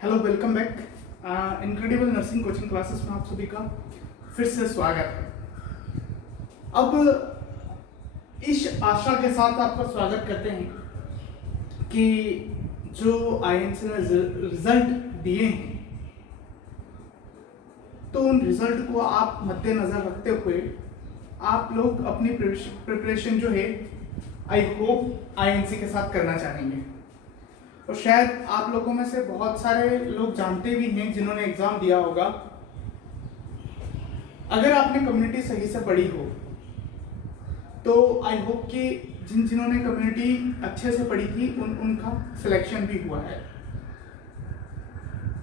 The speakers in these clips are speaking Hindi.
Hello, welcome back. Incredible nursing coaching classes में आप सभी का फिर से स्वागत है। अब इस आशा के साथ आपका स्वागत करते हैं कि जो आईएनसी ने रिजल्ट दिए हैं तो उन रिजल्ट को आप मद्देनजर रखते हुए आप लोग अपनी प्रिपरेशन जो है आई होप आईएनसी के साथ करना चाहेंगे। और शायद आप लोगों में से बहुत सारे लोग जानते भी हैं जिन्होंने एग्जाम दिया होगा। अगर आपने कम्युनिटी सही से पढ़ी हो तो आई होप कि जिन्होंने कम्युनिटी अच्छे से पढ़ी थी उनका सिलेक्शन भी हुआ है।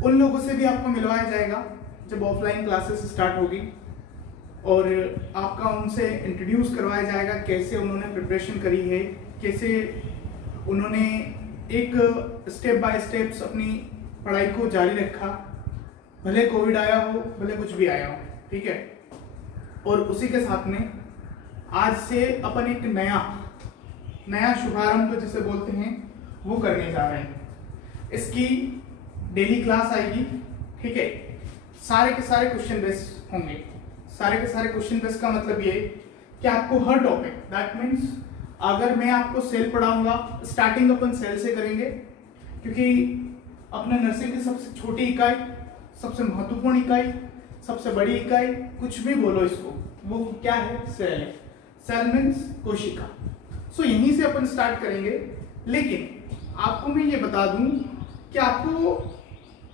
उन लोगों से भी आपको मिलवाया जाएगा जब ऑफलाइन क्लासेस स्टार्ट होगी और आपका उनसे इंट्रोड्यूस करवाया जाएगा कैसे उन्होंने प्रिपरेशन करी है, कैसे उन्होंने एक स्टेप बाय स्टेप्स अपनी पढ़ाई को जारी रखा, भले कोविड आया हो भले कुछ भी आया हो, ठीक है। और उसी के साथ में आज से अपन एक नया शुभारंभ जिसे बोलते हैं वो करने जा रहे हैं। इसकी डेली क्लास आएगी, ठीक है। सारे के सारे क्वेश्चन बेस होंगे। सारे के सारे क्वेश्चन बेस का मतलब ये कि आपको हर टॉपिक, दैट मीन्स अगर मैं आपको सेल पढ़ाऊंगा, स्टार्टिंग अपन सेल से करेंगे क्योंकि अपने नर्सिंग की सबसे छोटी इकाई, सबसे महत्वपूर्ण इकाई, सबसे बड़ी इकाई, कुछ भी बोलो इसको, वो क्या है? सेल है। सेल मीन्स कोशिका। सो यहीं से अपन स्टार्ट करेंगे। लेकिन आपको मैं ये बता दूं कि आपको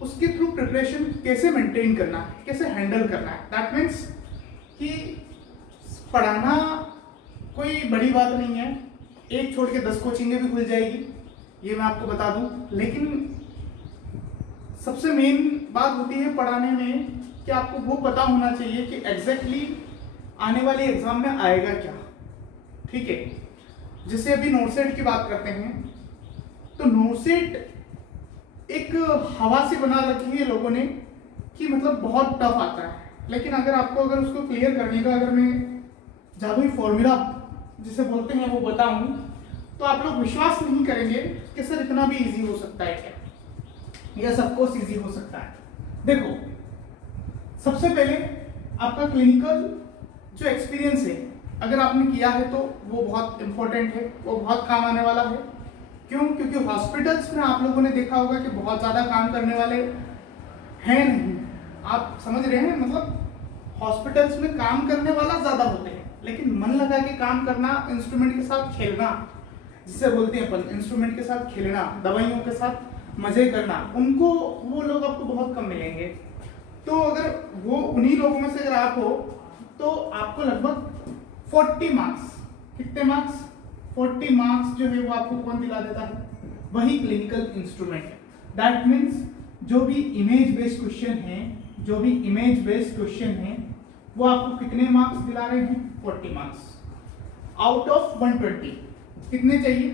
उसके थ्रू प्रिपरेशन कैसे मेंटेन करना है, कैसे हैंडल करना है। दैट मीन्स कि पढ़ाना कोई बड़ी बात नहीं है, एक छोड़ के 10 कोचिंगें भी खुल जाएगी, ये मैं आपको बता दूं। लेकिन सबसे मेन बात होती है पढ़ाने में कि आपको वो पता होना चाहिए कि एग्जैक्टली आने वाले एग्जाम में आएगा क्या, ठीक है। जैसे अभी नोटसेट की बात करते हैं तो नोटसेट एक हवा से बना रखी है लोगों ने कि मतलब बहुत टफ आता है। लेकिन अगर उसको क्लियर करने का अगर मैं जादुई फॉर्मूला जिसे बोलते हैं वो बताऊं तो आप लोग विश्वास नहीं करेंगे कि सर इतना भी इजी हो सकता है क्या, या सब कुछ इजी हो सकता है। देखो, सबसे पहले आपका क्लिनिकल जो एक्सपीरियंस है अगर आपने किया है तो वो बहुत इंपॉर्टेंट है, वो बहुत काम आने वाला है। क्यों? क्योंकि हॉस्पिटल्स में आप लोगों ने देखा होगा कि बहुत ज्यादा काम करने वाले हैं नहीं। आप समझ रहे हैं, मतलब हॉस्पिटल्स में काम करने वाला ज्यादा होते हैं, लेकिन मन लगा के काम करना, इंस्ट्रूमेंट के साथ खेलना जिसे बोलते हैं अपन, इंस्ट्रूमेंट के साथ खेलना, दवाइयों के साथ मजे करना, उनको वो लोग आपको बहुत कम मिलेंगे। तो अगर वो उन्हीं लोगों में से अगर आप हो तो आपको लगभग 40 मार्क्स, कितने मार्क्स? 40 मार्क्स जो है वो आपको कौन दिला देता है? वही क्लिनिकल इंस्ट्रूमेंट। दैट मीन्स जो भी इमेज बेस्ड क्वेश्चन है वो आपको कितने मार्क्स दिला रहे हैं? 40 मार्क्स आउट ऑफ 120। कितने चाहिए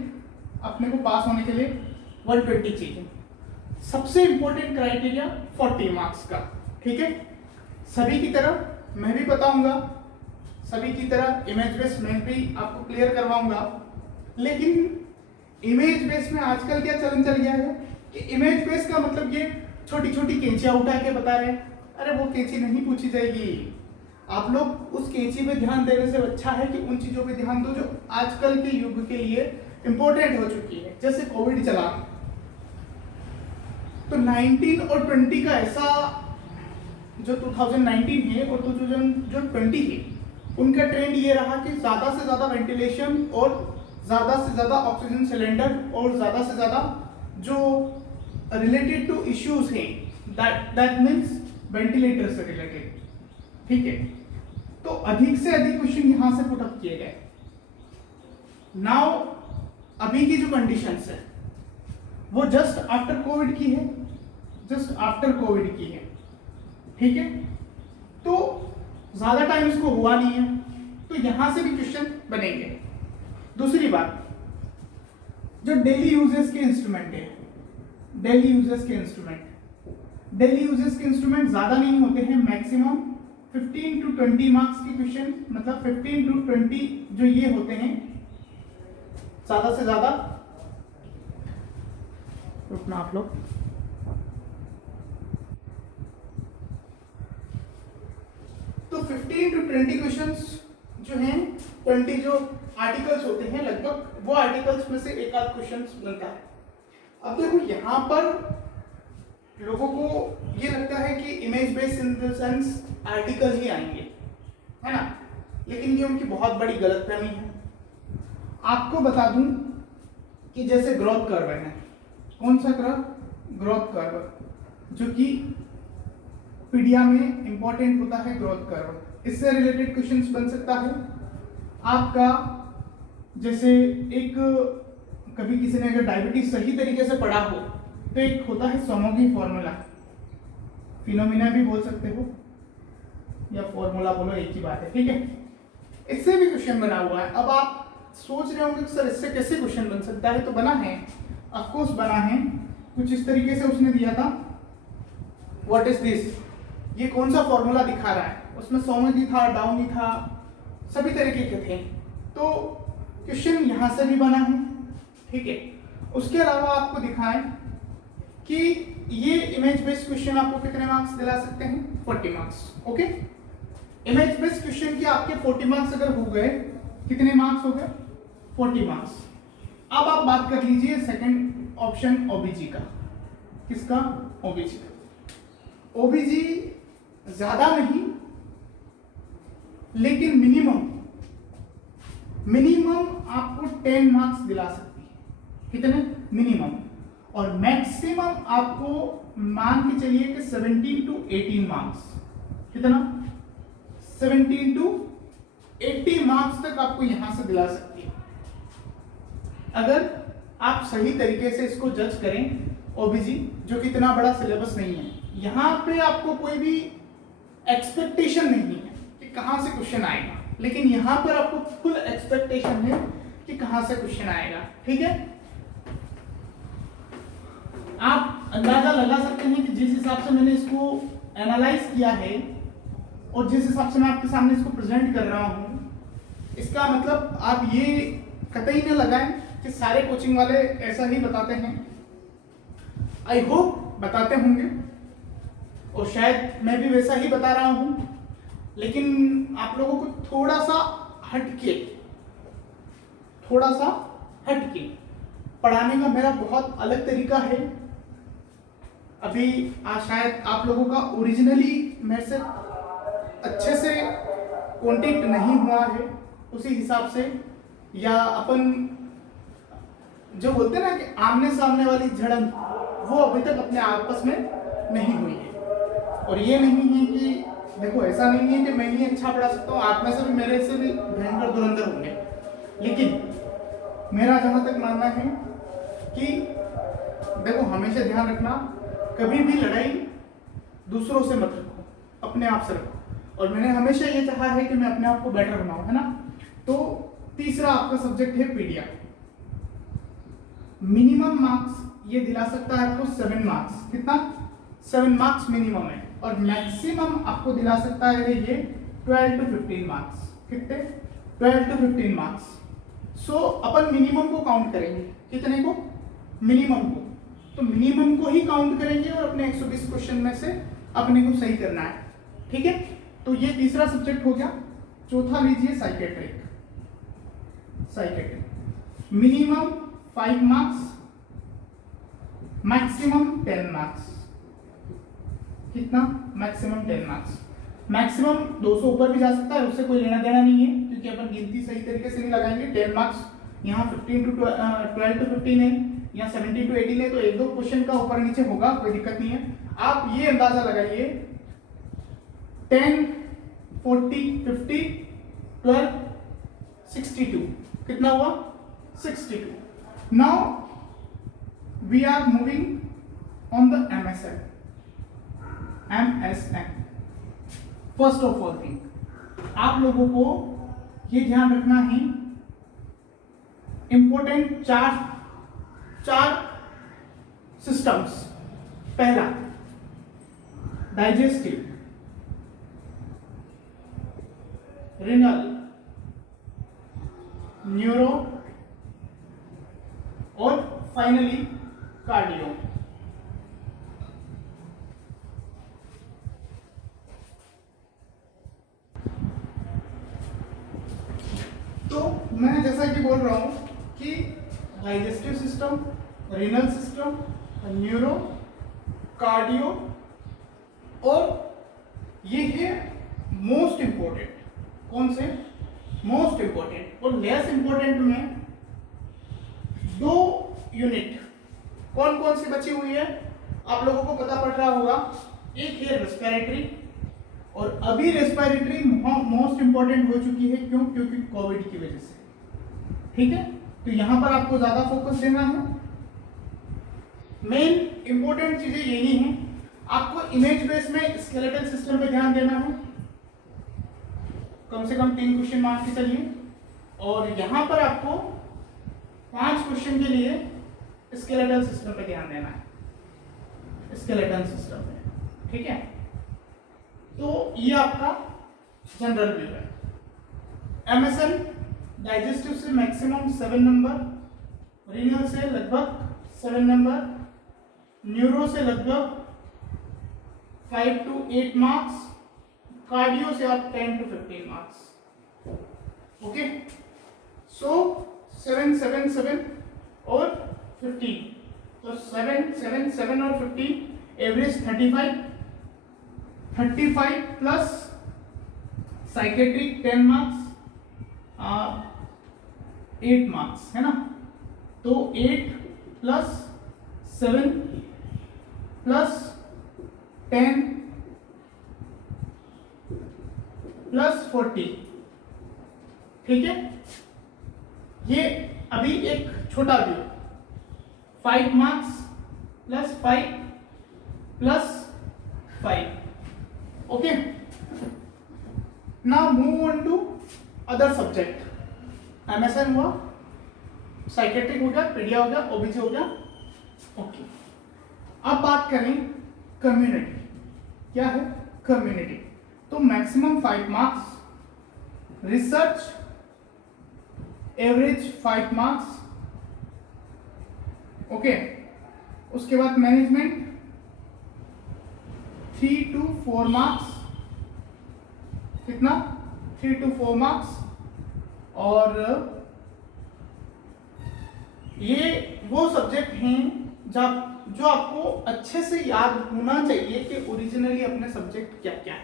अपने को पास होने के लिए? 120 चाहिए। सबसे इंपॉर्टेंट क्राइटेरिया 40 मार्क्स का, ठीक है। सभी की तरह मैं भी बताऊंगा, सभी की तरह इमेज बेस मैं भी आपको क्लियर करवाऊंगा। लेकिन इमेज बेस में आजकल क्या चलन चल गया है कि इमेज बेस का मतलब ये छोटी छोटी कैंचियां उठा के बता रहे हैं। अरे वो कैंची नहीं पूछी जाएगी। आप लोग उस कैंची पे ध्यान देने से अच्छा है कि उन चीजों पे ध्यान दो जो आजकल के युग के लिए इंपॉर्टेंट हो चुकी है। जैसे कोविड चला तो 19 और 20 का ऐसा, जो 2019 है और 2020 है, उनका ट्रेंड ये रहा कि ज्यादा से ज्यादा वेंटिलेशन और ज्यादा से ज्यादा ऑक्सीजन सिलेंडर और ज्यादा से ज्यादा जो रिलेटेड टू इश्यूज हैं, दैट मीन्स वेंटिलेटर से रिलेटेड, ठीक है। तो अधिक से अधिक क्वेश्चन यहां से पुट अप किए गए। नाउ अभी की जो कंडीशंस है वो जस्ट आफ्टर कोविड की है, ठीक है। तो ज्यादा टाइम इसको हुआ नहीं है, तो यहां से भी क्वेश्चन बनेंगे। दूसरी बात, जो डेली यूजेस के इंस्ट्रूमेंट है, डेली यूजेस के इंस्ट्रूमेंट ज्यादा नहीं होते हैं। मैक्सिमम 15 to 20 मार्क्स के क्वेश्चन, मतलब 15 to 20 जो ये होते हैं, ज्यादा से ज्यादा, रुकना आप लोग, 15 to 20 क्वेश्चंस जो हैं, 20 जो आर्टिकल्स होते हैं लगभग, वो आर्टिकल्स में से एक आध क्वेश्चंस बनता है। अब देखो यहाँ पर लोगों को ये लगता है कि image based in the sense article ही आएंगे, है ना, लेकिन ये उनकी बहुत बड़ी गलतफहमी है। आपको बता दूं कि जैसे ग्रोथ कर्व है, कौन सा कर्व? ग्रोथ कर्व, जो कि पीडिया में इंपॉर्टेंट होता है ग्रोथ कर्व। इससे रिलेटेड क्वेश्चंस बन सकता है आपका। जैसे एक कभी किसी ने अगर डायबिटीज सही तरीके से पढ़ा हो तो एक होता है सोमोगी फॉर्मूला, फिनोमिना भी बोल सकते हो या फॉर्मूला बोलो, एक ही बात है, ठीक है। इससे भी क्वेश्चन बना हुआ है। अब आप सोच रहे होंगे सर इससे कैसे क्वेश्चन बन सकता है, तो बना है, ऑफ कोर्स बना है। कुछ इस तरीके से उसने दिया था, व्हाट इज दिस, ये कौन सा फॉर्मूला दिखा रहा है, उसमें सोमोगी था, डाउनी था, सभी तरीके के थे। तो क्वेश्चन यहां से भी बना है, ठीक है। उसके अलावा आपको दिखाएं कि ये इमेज बेस्ड क्वेश्चन आपको कितने मार्क्स दिला सकते हैं? 40 marks, okay. Image based question के आपके 40 मार्क्स अगर हो गए, कितने मार्क्स हो गए? 40 मार्क्स। अब आप बात कर लीजिए सेकंड ऑप्शन ओबीजी का। किसका? ओबीजी का। ओबीजी ज्यादा नहीं, लेकिन मिनिमम आपको 10 मार्क्स दिला सकती है। कितने? मिनिमम। और मैक्सिमम आपको मान के चलिए कि 17 to 18 मार्क्स। कितना? 17 to 80 मार्क्स तक आपको यहां से दिला सकती है, अगर आप सही तरीके से इसको जज करें। ओबीजी जो कि इतना बड़ा सिलेबस नहीं है, यहां पे आपको कोई भी एक्सपेक्टेशन नहीं है कि कहां से क्वेश्चन आएगा, लेकिन यहां पर आपको फुल एक्सपेक्टेशन है कि कहां से क्वेश्चन आएगा, ठीक है। आप अंदाजा लगा सकते हैं कि जिस हिसाब से मैंने इसको एनालाइज किया है और जिस हिसाब से मैं आपके सामने इसको प्रेजेंट कर रहा हूं, इसका मतलब आप ये कतई न लगाएं कि सारे कोचिंग वाले ऐसा ही बताते हैं। आई होप बताते होंगे, और शायद मैं भी वैसा ही बता रहा हूं, लेकिन आप लोगों को थोड़ा सा हटके पढ़ाने का मेरा बहुत अलग तरीका है। अभी शायद आप लोगों का ओरिजिनली मेरे से अच्छे से कांटेक्ट नहीं हुआ है, उसी हिसाब से, या अपन जो बोलते हैं ना कि आमने सामने वाली झड़प, वो अभी तक अपने आपस में नहीं हुई है। और ये नहीं है कि देखो, ऐसा नहीं है कि मैं ही अच्छा पढ़ा सकता हूँ, आप में से भी मेरे से भी भयंकर धुरंधर होंगे, लेकिन मेरा जहां तक मानना है कि देखो, हमेशा ध्यान रखना, कभी भी लड़ाई दूसरों से मत रखो, अपने आप से रखो। और मैंने हमेशा ये चाहा है कि मैं अपने आप को बेटर बनाऊं, है ना। तो तीसरा आपका सब्जेक्ट है पीडिया। मिनिमम मार्क्स ये दिला सकता है आपको 7 मार्क्स। कितना? 7 मार्क्स मिनिमम है। और मैक्सिमम आपको दिला सकता है ये 12 to 15 मार्क्स। कितने? 12 to 15 marks. So upon minimum को काउंट करेंगे। कितने को? मिनिमम को। तो मिनिमम को ही काउंट करेंगे और अपने 120 क्वेश्चन में से अपने को सही करना है, ठीक है। तो ये तीसरा सब्जेक्ट हो गया। चौथा लीजिए psychiatric. Minimum 5 marks, maximum 10 marks. कितना? Maximum 10 marks. मैक्सिमम 200 ऊपर भी जा सकता है, उससे कोई लेना देना नहीं है, क्योंकि अपन गिनती सही तरीके से नहीं लगाएंगे। 10 मार्क्स यहाँ 12 to 15 है, यहाँ 17 to 18 है, तो एक दो क्वेश्चन का ऊपर नीचे होगा, कोई दिक्कत नहीं है। आप ये अंदाजा लगाइए, 10, 40, 50, 12, 62, कितना हुआ? 62. Now we are moving on the MSN. First of all thing, आप लोगों को ये ध्यान रखना है, इंपॉर्टेंट चार सिस्टम्स। पहला, डाइजेस्टिव, रिनल, न्यूरो और फाइनली कार्डियो। जैसा कि बोल रहा हूँ कि digestive system, renal system, neuro, cardio, और ये है मोस्ट इंपॉर्टेंट। कौन से? Most important. और लेस इंपॉर्टेंट में 2 यूनिट कौन कौन सी बची हुई है आप लोगों को पता पड़ रहा होगा। एक है रेस्पिरेटरी, और अभी रेस्पिरेटरी मोस्ट इंपॉर्टेंट हो चुकी है। क्यों? क्योंकि कोविड की वजह से। ठीक है, तो यहां पर आपको ज्यादा फोकस देना है। मेन इंपॉर्टेंट चीजें यही हैं। आपको इमेज बेस में स्केलेटल सिस्टम पे ध्यान देना है, कम से कम 3 क्वेश्चन मार्क के चलिए, और यहां पर आपको 5 क्वेश्चन के लिए स्केलेटल सिस्टम पे ध्यान देना है, स्केलेटल सिस्टम पे। ठीक है, तो ये आपका जनरल व्यू है। एमएसएन डाइजेस्टिव से मैक्सिमम 7 नंबर, रीनल से लगभग 7 नंबर, न्यूरो से लगभग 5 to 8 मार्क्स, कार्डियो से आप 10 to 15 मार्क्स। ओके, सो 7, 7, 7 और 15, तो 7, 7, 7 और 15, average 35, 35 plus psychiatric 10 marks, 8 marks है ना। तो 8 प्लस 7 प्लस 10 प्लस 40। ठीक है, ये अभी एक छोटा view. 5 marks plus 5 plus 5। Okay, now move on to other subject. MSN हुआ, साइकेट्रिक हो गया, पीडिया हो गया, ओबीजी हो गया। ओके, अब बात करें कम्युनिटी। क्या है कम्युनिटी? तो maximum 5 marks, research average 5 marks. Okay, उसके बाद मैनेजमेंट 3 to 4 मार्क्स। कितना? 3 to 4 मार्क्स। और ये वो सब्जेक्ट हैं जो आपको अच्छे से याद होना चाहिए कि ओरिजिनली अपने सब्जेक्ट क्या क्या है।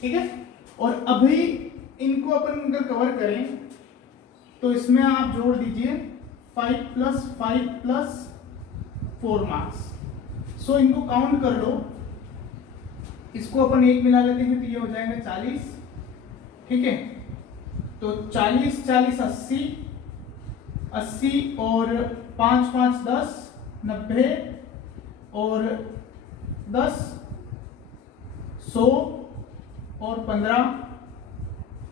ठीक है, और अभी इनको अपन अगर कवर करें तो इसमें आप जोड़ दीजिए 5 + 5 + 4 मार्क्स। सो इनको काउंट कर लो, इसको अपन 1 मिला लेते हैं तो ये हो जाएगा 40। ठीक है, तो 40 40 80, 80 और 5 5 10, 90 और 10 100 और 15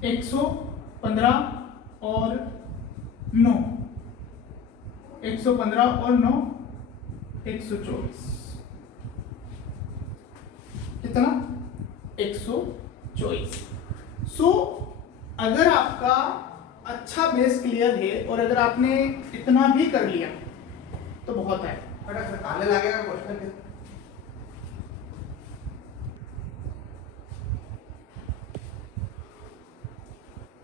115 और 9, 115 और 9 124। कितना? 124। सो अगर आपका अच्छा बेस क्लियर है और अगर आपने इतना भी कर लिया तो बहुत है। काले लगेगा क्वेश्चन।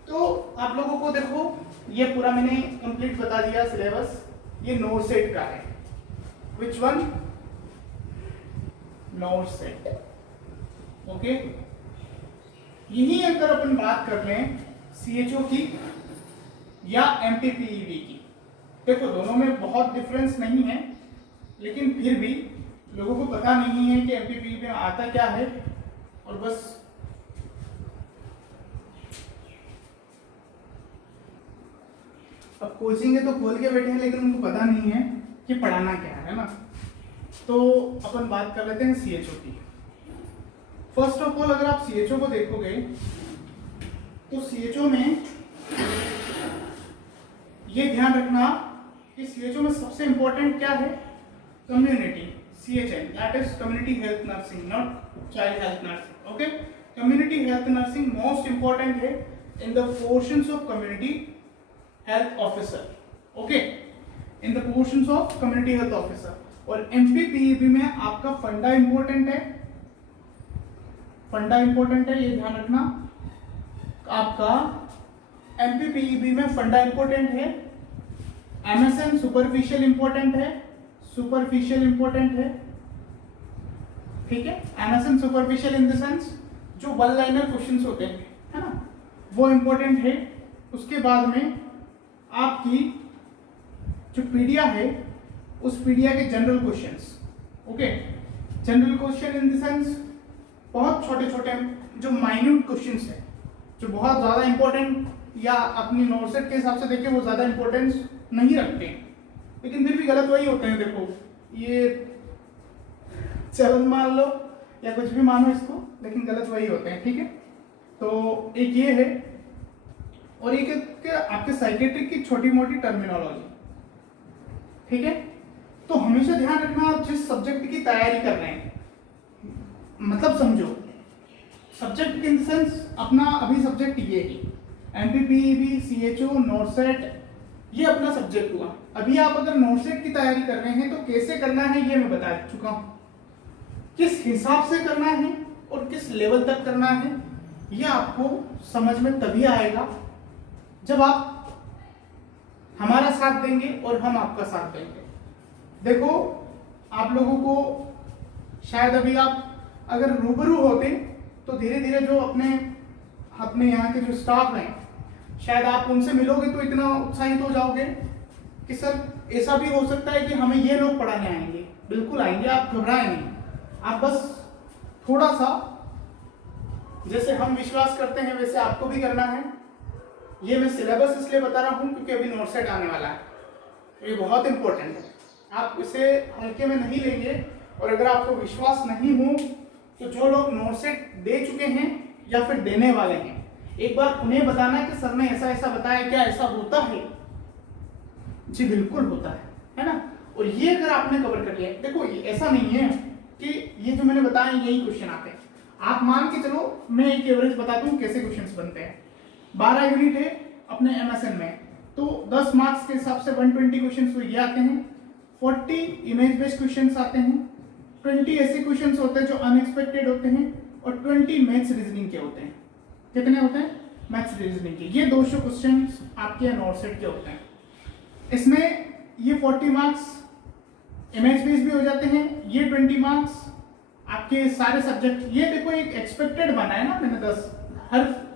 तो आप लोगों को देखो, ये पूरा मैंने कंप्लीट बता दिया सिलेबस। ये नोट सेट का है। Which one? Not set. Okay, यही अगर अपन बात कर लें CHO की या MPPEB की, देखो दोनों में बहुत डिफरेंस नहीं है, लेकिन फिर भी लोगों को पता नहीं है कि MPPEB में आता क्या है, और बस अब कोचिंग है तो खोल के बैठे हैं, लेकिन उनको पता नहीं है कि पढ़ाना क्या है ना। तो अपन बात कर लेते हैं CHO की। फर्स्ट ऑफ ऑल अगर आप CHO को देखोगे तो CHO में ये ध्यान रखना कि CHO में सबसे इंपॉर्टेंट क्या है? Community, CHN, that is community health nursing, not child health nursing. Okay, community health nursing most important है in the portions of community health officer. Okay, in the portions of community health officer. और MPPEB में आपका फंडा इंपॉर्टेंट है, फंडा इंपॉर्टेंट है, ये ध्यान रखना। आपका एमपीपीईबी में फंडा इंपॉर्टेंट है, एमएसएन सुपरफिशियल इंपॉर्टेंट है, सुपरफिशियल इंपॉर्टेंट है, ठीक है। MSN superficial in the sense जो वन लाइनर क्वेश्चंस होते हैं, है ना, वो इंपॉर्टेंट है। उसके बाद में आपकी जो पीडिया है, उस पीडिया के general questions, okay, general question in the sense बहुत छोटे छोटे जो माइन्यूट क्वेश्चंस है, जो बहुत ज़्यादा इंपॉर्टेंट या अपनी नोटसेट के हिसाब से देखें वो ज़्यादा इंपॉर्टेंस नहीं रखते हैं, लेकिन फिर भी गलत वही होते हैं। देखो ये चलन मान लो या कुछ भी मानो इसको, लेकिन गलत वही होते हैं, ठीक है। तो एक ये है, और एक है आपके साइकेट्रिक की छोटी मोटी टर्मिनोलॉजी, ठीक है। तो हमेशा ध्यान रखना आप जिस सब्जेक्ट की तैयारी कर रहे हैं, मतलब समझो सब्जेक्ट इन सेंस अपना अभी सब्जेक्ट ये है एमपीपीईबी, सीएचओ, नोटसेट, ये अपना सब्जेक्ट हुआ। अभी आप अगर नोटसेट की तैयारी कर रहे हैं तो कैसे करना है ये मैं बता चुका हूं, किस हिसाब से करना है और किस लेवल तक करना है ये आपको समझ में तभी आएगा जब आप हमारा साथ देंगे और हम आपका साथ देंगे। देखो आप लोगों को शायद अभी आप अगर रूबरू होते तो धीरे धीरे जो अपने यहाँ के जो स्टाफ हैं, शायद आप उनसे मिलोगे तो इतना उत्साहित हो जाओगे कि सर ऐसा भी हो सकता है कि हमें ये लोग पढ़ाने आएंगे। बिल्कुल आएंगे, आप घबराएं नहीं, आप बस थोड़ा सा जैसे हम विश्वास करते हैं वैसे आपको भी करना है। ये मैं सिलेबस इसलिए बता रहा हूँ क्योंकि अभी नोटसेट आने वाला है, ये बहुत इंपॉर्टेंट है, आप इसे हल्के में नहीं लेंगे। और अगर आपको विश्वास नहीं हो तो जो लोग नोटसेट दे चुके हैं या फिर देने वाले हैं, एक बार उन्हें बताना कि सर ने ऐसा ऐसा बताया, क्या ऐसा होता है? जी बिल्कुल होता है ना। और ये अगर आपने कवर कर लिया, देखो ये ऐसा नहीं है कि ये जो मैंने बताया यही क्वेश्चन आते हैं। आप मान के चलो, मैं एक एवरेज बताता हूँ कैसे क्वेश्चंस बनते हैं। 12 यूनिट है अपने एमएसएन में, तो 10 मार्क्स के हिसाब से 120 क्वेश्चंस तो ये आते हैं, 40 इमेज बेस्ड क्वेश्चंस आते हैं, 20 ऐसे क्वेश्चंस होते हैं जो अनएक्सपेक्टेड होते हैं, और 20 मैथ्स रीजनिंग के होते हैं। कितने होते हैं? मैथ्स रीजनिंग के। ये 200 क्वेश्चंस आपके नोटसेट के होते हैं। इसमें ये 40 मार्क्स इमेज बेस्ड भी हो जाते हैं, ये 20 मार्क्स आपके सारे सब्जेक्ट। ये देखो एक एक्सपेक्टेड बना है ना मैंने 10,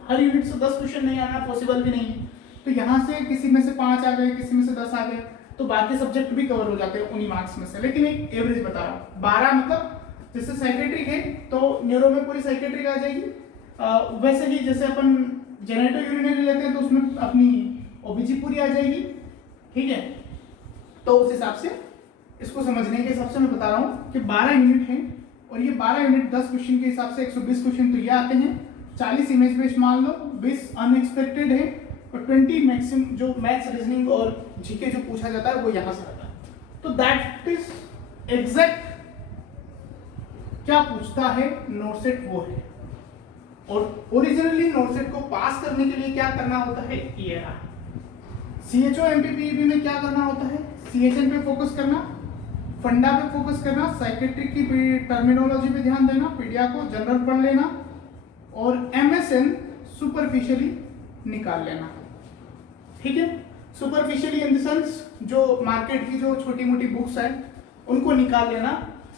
हर यूनिट से 10 क्वेश्चन नहीं आना पॉसिबल भी नहीं है, तो यहाँ से किसी में से 5 आ गए, किसी में से 10 आ गए, तो बाकी सब्जेक्ट भी कवर हो जाते हैं उन्हीं मार्क्स में से। लेकिन एक एवरेज बता रहा हूँ, 12 मतलब जैसे साइकेट्रिक है तो न्यूरो में पूरी साइकेट्रिक आ जाएगी, वैसे ही जैसे अपन जेनेटो यूरिनरी लेते हैं तो उसमें अपनी ओबीजी पूरी आ जाएगी, ठीक है। तो उस हिसाब से इसको समझने के हिसाब से मैं बता रहा हूँ कि 12 यूनिट है, और ये 12 यूनिट 10 क्वेश्चन के हिसाब से 120 क्वेश्चन तो ये आते हैं, 40 इमेज बेस्ड मान लो, 20 अनएक्सपेक्टेड है, और 20 मैक्सिमम जो मैथ्स रीजनिंग और जीके जो पूछा जाता है वो यहाँ से आता है। तो दैट इज एग्जैक्ट क्या पूछता है नोटसेट वो है। और ओरिजिनली नोटसेट को पास करने के लिए क्या करना होता है ये रहा। सीएचओ एमपीपीईबी में क्या करना होता है? सीएचएन पे फोकस करना, फंडा पे फोकस करना, साइकेट्रिक की टर्मिनोलॉजी पे ध्यान देना, पीडिया को जनरल पढ़ लेना, और एमएसएन सुपरफिशियली निकाल लेना, ठीक है। सुपरफिशियली इन द सेंस जो मार्केट की जो छोटी मोटी बुक्स है उनको निकाल लेना,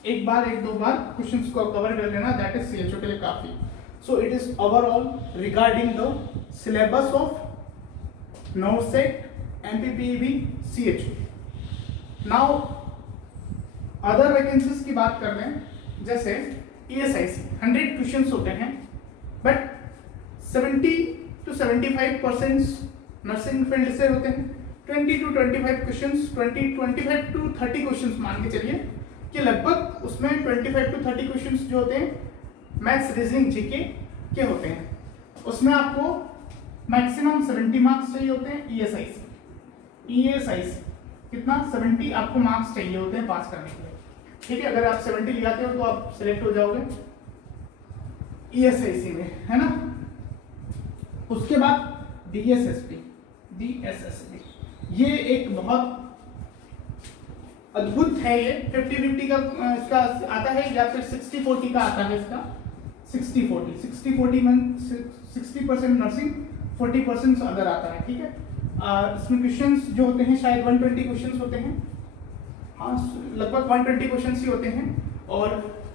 एक बार एक दो बार क्वेश्चंस को कवर कर लेना, दैट इज सीएचओ के लिए काफी। So it is overall regarding the syllabus of NORCET MPPEB CHO. Now other vacancies की बात कर लें, जैसे ईएसआईसी 100 क्वेश्चंस होते हैं, बट 70 to 75% नर्सिंग फील्ड से होते हैं, 20 to 25 क्वेश्चंस, 25 to 30 क्वेश्चंस मान के चलिए कि लगभग उसमें 25 to 30 क्वेश्चंस जो होते हैं मैथ्स रीजनिंग जीके के होते हैं। उसमें आपको मैक्सिमम 70 मार्क्स चाहिए होते हैं। ईएसआईसी कितना? 70 आपको मार्क्स चाहिए होते हैं पास करने के लिए, ठीक है। अगर आप 70 ले आते हो तो आप सिलेक्ट हो जाओगे ईएसआईसी में, है ना। उसके बाद डीएसएसपी, ये एक बहुत अद्भुत है, ये 50-50 का इसका आता है, या फिर 60-40 का आता है इसका। 60-40 में 60% नर्सिंग, 40% अदर आता है, ठीक है। इसमें क्वेश्चंस जो होते हैं शायद 120 क्वेश्चंस होते हैं, हाँ लगभग 120 क्वेश्चंस ही होते हैं, और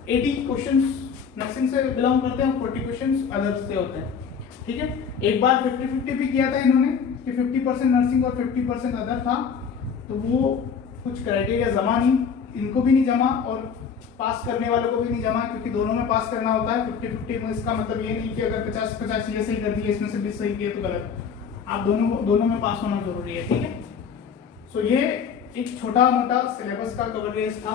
80 क्वेश्चंस नर्सिंग से बिलोंग करते हैं, 40 क्वेश्चंस अदर्स से होते हैं, ठीक है। एक बार 50-50 भी किया था इन्होंने कि 50% नर्सिंग और 50% अदर था, तो वो कुछ क्राइटेरिया जमा नहीं, इनको भी नहीं जमा और पास करने वालों को भी नहीं जमा, क्योंकि दोनों में पास करना होता है 50-50 में। इसका मतलब ये नहीं कि अगर 50-50 ये सही कर दिए इसमें से 20 सही किए तो गलत, आप दोनों में पास होना जरूरी है, ठीक है। सो ये एक छोटा मोटा सिलेबस का कवरेज था।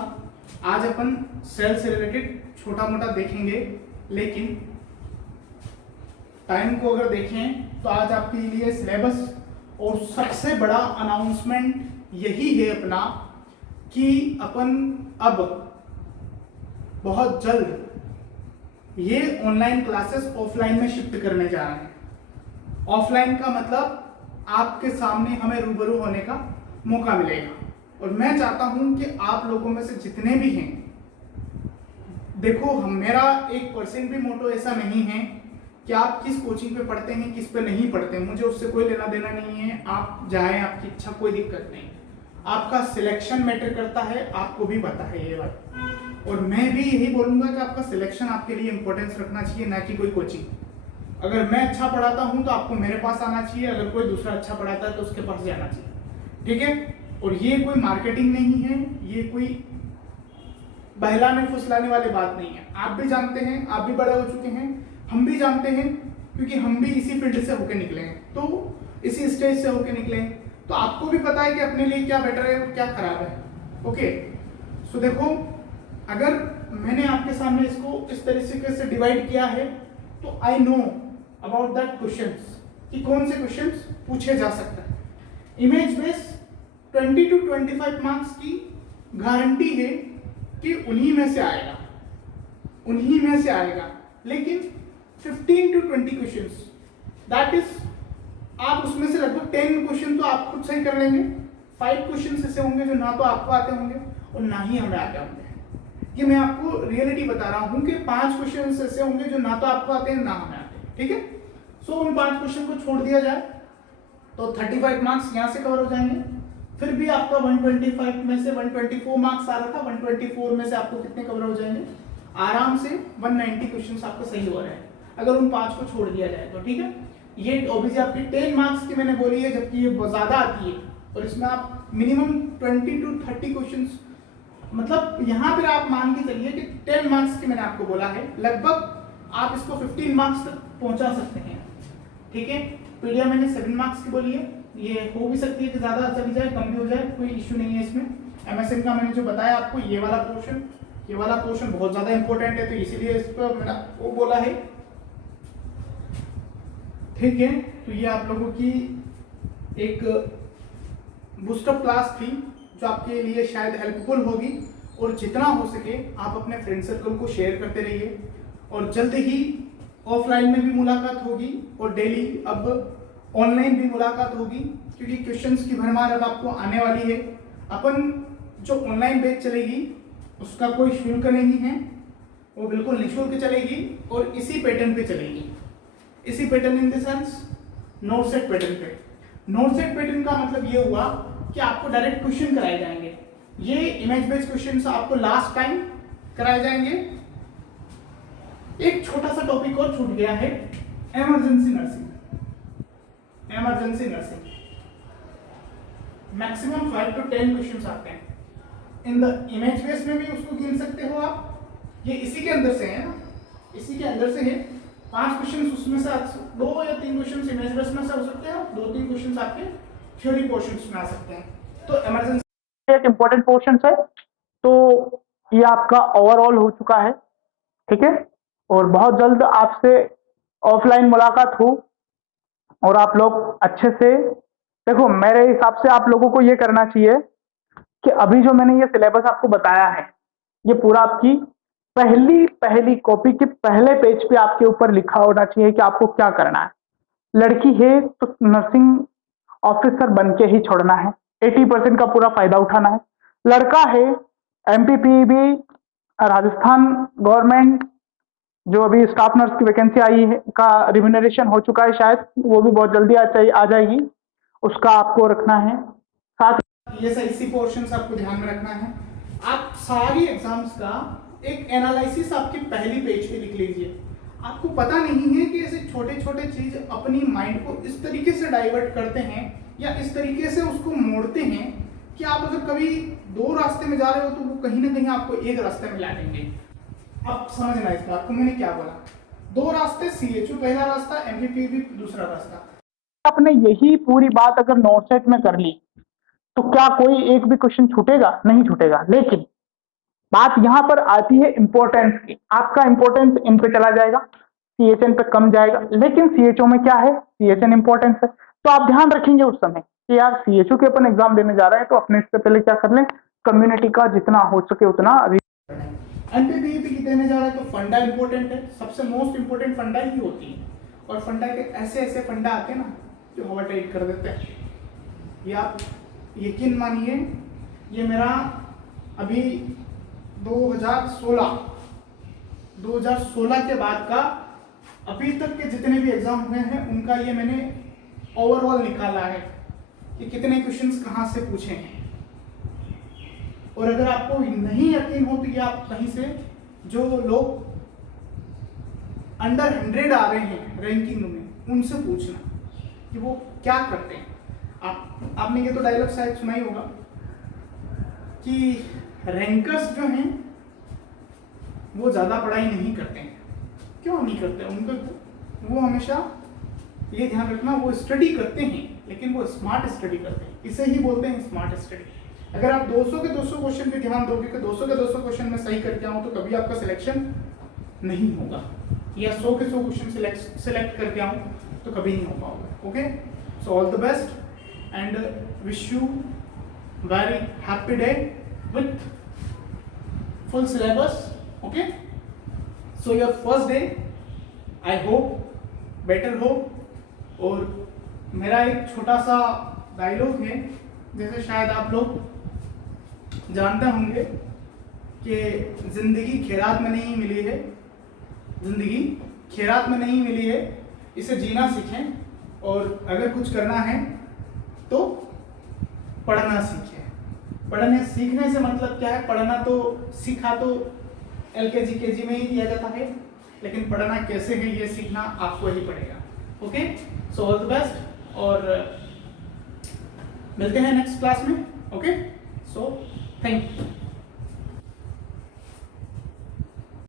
आज अपन सेल से रिलेटेड छोटा मोटा देखेंगे, लेकिन टाइम को अगर देखें तो आज आपके लिए सिलेबस और सबसे बड़ा अनाउंसमेंट यही है अपना कि अपन अब बहुत जल्द ये ऑनलाइन क्लासेस ऑफलाइन में शिफ्ट करने जा रहे हैं। ऑफलाइन का मतलब आपके सामने हमें रूबरू होने का मौका मिलेगा, और मैं चाहता हूं कि आप लोगों में से जितने भी हैं, देखो मेरा 1% भी मोटो ऐसा नहीं है कि आप किस कोचिंग पे पढ़ते हैं किस पे नहीं पढ़ते हैं, मुझे उससे कोई लेना देना नहीं है। आप जाएं, आपकी इच्छा, कोई दिक्कत नहीं। आपका सिलेक्शन मैटर करता है, आपको भी पता है ये बात, और मैं भी यही बोलूंगा कि आपका सिलेक्शन आपके लिए इंपॉर्टेंस रखना चाहिए, ना कि कोई कोचिंग। अगर मैं अच्छा पढ़ाता हूं तो आपको मेरे पास आना चाहिए, अगर कोई दूसरा अच्छा पढ़ाता है तो उसके पास जाना चाहिए, ठीक है। और ये कोई मार्केटिंग नहीं है, ये कोई बहलाने फुसलाने वाली बात नहीं है। आप भी जानते हैं, आप भी बड़े हो चुके हैं, हम भी जानते हैं, क्योंकि हम भी इसी फील्ड से होके निकले हैं, तो इसी स्टेज से होके निकले हैं, तो आपको भी पता है कि अपने लिए क्या बेटर है और क्या खराब है। ओके, सो देखो, अगर मैंने आपके सामने इसको इस तरीके से डिवाइड किया है तो I know about that questions कि कौन से क्वेश्चंस पूछे जा सकते हैं। इमेज बेस 20 to 25 मार्क्स की गारंटी है कि उन्हीं में से आएगा, लेकिन 15 to 20 क्वेश्चंस, दैट इज आप उसमें से लगभग 10 क्वेश्चन तो आप खुद सही कर लेंगे, 5 क्वेश्चन ऐसे होंगे जो ना तो आपको आते होंगे और ना ही हमें आते होंगे। ये मैं आपको रियलिटी बता रहा हूं कि 5 क्वेश्चन ऐसे होंगे जो ना तो आपको आते हैं ना हमें आते हैं, ठीक है। सो उन 5 क्वेश्चन को छोड़ दिया जाए तो 35 मार्क्स यहाँ से कवर हो जाएंगे। फिर भी आपका 125 में से 124 मार्क्स आ रहा था, 124 में से आपको कितने कवर हो जाएंगे? आराम से 190 क्वेश्चन आपके सही हो रहे हैं अगर उन 5 को छोड़ दिया जाए तो, ठीक है। ये ओबीसी आपकी 10 मार्क्स की मैंने बोली है, जबकि ये बहुत ज्यादा आती है, और इसमें आप मिनिमम 20 to 30 क्वेश्चंस, मतलब यहाँ पर आप मान के चलिए कि 10 मार्क्स की मैंने आपको बोला है, लगभग आप इसको 15 मार्क्स तक पहुंचा सकते हैं, ठीक है। पीडीएफ मैंने 7 मार्क्स की बोली है, ये हो भी सकती है कि ज्यादा चली जाए, कम भी हो जाए, कोई इश्यू नहीं है इसमें। एमएसएन का मैंने जो बताया आपको, ये वाला पोर्शन बहुत ज्यादा इंपॉर्टेंट है, तो इसीलिए इस पर मैंने वो बोला है, ठीक है। तो ये आप लोगों की एक बूस्टअप क्लास थी जो आपके लिए शायद हेल्पफुल होगी, और जितना हो सके आप अपने फ्रेंड सर्कल को शेयर करते रहिए, और जल्द ही ऑफलाइन में भी मुलाकात होगी और डेली अब ऑनलाइन भी मुलाकात होगी, क्योंकि क्वेश्चंस की भरमार अब आपको आने वाली है। अपन जो ऑनलाइन बैच चलेगी उसका कोई शुल्क नहीं है, वो बिल्कुल निःशुल्क चलेगी और इसी पैटर्न पे चलेगी। इसी pattern in the sense not set pattern पे। नोट सेट पैटर्न का मतलब ये हुआ कि आपको डायरेक्ट क्वेश्चन कराए जाएंगे। ये इमेज बेस्ड क्वेश्चंस आपको लास्ट टाइम कराए जाएंगे। एक छोटा सा टॉपिक और छूट गया है, emergency nursing. Maximum 5 to 10 questions आते हैं इन द इमेज बेस में भी, उसको गिन सकते हो आप। ये इसी के अंदर से है ना, इसी के अंदर से है। 5 क्वेश्चंस उसमें से 2 या 3 क्वेश्चंस इमेज बेस में से हो सकते हैं, 2-3 क्वेश्चंस आपके थ्योरी पोर्शंस में आ सकते हैं। तो इमरजेंसी एक इंपॉर्टेंट पोर्शन है, तो ये आपका ओवरऑल हो चुका है, ठीक है। और बहुत जल्द आपसे ऑफलाइन मुलाकात हो और आप लोग अच्छे से देखो। मेरे हिसाब से आप लोगों को ये करना चाहिए कि अभी जो मैंने ये सिलेबस आपको बताया है, ये पूरा आपकी पहली कॉपी के पहले पेज पे आपके ऊपर लिखा होना चाहिए कि आपको क्या करना है। लड़की है तो नर्सिंग ऑफिसर बन के ही छोड़ना है, 80% का पूरा फायदा उठाना है। लड़का है एमपीपीबी, राजस्थान गवर्नमेंट जो अभी स्टाफ नर्स की वैकेंसी आई है का रिम्यूनरेशन हो चुका है, शायद वो भी बहुत जल्दी आ जाएगी, उसका आपको रखना है। साथ ये इसी पोर्शन आपको ध्यान में रखना है। आप सारी एग्जाम्स का एक एनालिसिस आपकी पहली पेज पे लिख लीजिए। आपको पता नहीं है कि ऐसे छोटे छोटे चीज अपनी माइंड को इस तरीके से डाइवर्ट करते हैं या इस तरीके से उसको मोड़ते हैं कि आप अगर कभी दो रास्ते में जा रहे हो तो वो कहीं ना कहीं आपको एक रास्ते में ला देंगे। अब समझना इस बात को, मैंने क्या बोला। दो रास्ते CHU पहला रास्ता, MPPB दूसरा रास्ता। आपने यही पूरी बात अगर नोट सेट में कर ली तो क्या कोई एक भी क्वेश्चन छूटेगा? नहीं छूटेगा। लेकिन बात यहां पर आती है इंपॉर्टेंस की। आपका इंपॉर्टेंस इन पे चला जाएगा, CHN पे कम जाएगा, लेकिन CHO में क्या है, CHN इंपॉर्टेंस है। तो आप ध्यान रखेंगे उस समय कि यार CHO के अपन एग्जाम देने जा रहे हैं तो अपने इससे पहले क्या कर लें, कम्युनिटी का जितना हो सके उतना। MPPB की देने जा रहे हैं तो फंडा इंपॉर्टेंट है, सबसे मोस्ट इंपॉर्टेंट फंडा ही होती है। और फंडा के ऐसे ऐसे फंडा आते हैं ना जो हवा टाइट कर देते हैं। ये आप यकीन मानिए, ये मेरा अभी 2016 के बाद का अभी तक के जितने भी एग्जाम हुए हैं उनका ये मैंने ओवरऑल निकाला है कि कितने क्वेश्चंस कहाँ से पूछे हैं। और अगर आपको नहीं यकीन हो तो ये आप कहीं से जो लोग अंडर 100 आ रहे हैं रैंकिंग में उनसे पूछना कि वो क्या करते हैं। आपने ये तो डायलॉग शायद सुना ही होगा कि रैंकर्स जो हैं वो ज्यादा पढ़ाई नहीं करते हैं। क्यों नहीं करते? उनको वो हमेशा ये ध्यान रखना, वो स्टडी करते हैं लेकिन वो स्मार्ट स्टडी करते हैं। इसे ही बोलते हैं स्मार्ट स्टडी। अगर आप 200 के 200 क्वेश्चन पे ध्यान दोगे कि 200 के 200 क्वेश्चन में सही करके आऊं तो कभी आपका सिलेक्शन नहीं होगा, या 100 के 100 क्वेश्चन सिलेक्ट करके आऊं तो कभी नहीं हो पाओगे। Okay, so all the best and wish you very happy day with full syllabus. Okay, so your first day I hope better हो। और मेरा एक छोटा सा डायलॉग है, जैसे शायद आप लोग जानते होंगे कि जिंदगी खैरात में नहीं मिली है, जिंदगी खैरात में नहीं मिली है, इसे जीना सीखें। और अगर कुछ करना है तो पढ़ना सीखें। पढ़ने सीखने से मतलब क्या है, पढ़ना तो सीखा तो LKG KG में ही दिया जाता है, लेकिन पढ़ना कैसे है ये सीखना आपको ही पड़ेगा। Okay, so all the best और मिलते हैं नेक्स्ट क्लास में। Okay, so thank you.